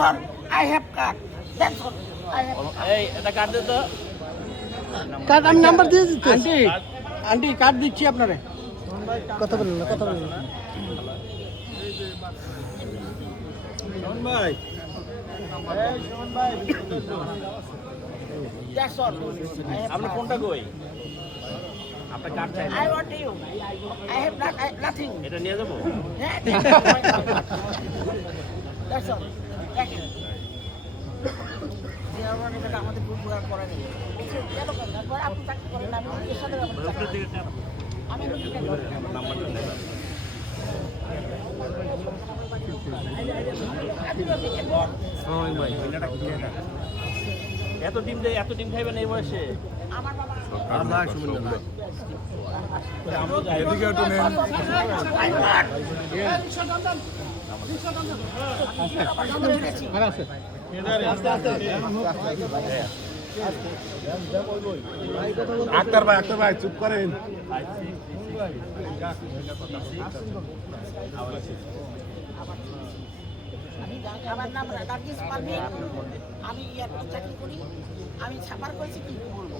all. I have card. That's all. I have. এই এটা card দে তো কার্ড আমি নাম্বার দিয়ে দিচ্ছি আন্টি আন্টি কার্ড দিচ্ছি আপনারে কথা বলুন না কথা বলুন না ভাই That's all. I have আপনার card. ফোনটা কই আপনার কার্ড চাই I want you. I have nothing. এটা নিয়ে যাবো Yeah, that's all. Thank you. যে আমার এটা আমাদের গ্রুপ ওয়ার্ক করে নেই কেন করেন একবার আপনি চাকরি করেন আমি এর সাথে আমি নাম্বারটা নেই এত ডিম খাইবেন এই বয়সে আমার বাবা এদিকে একটু নেন আক্তার ভাই চুপ করেন আমার নাম নার্গিস পারভিন আমি এয়ারপোর্টে চাকরি করি আমি ছাপার করেছি কি বলবো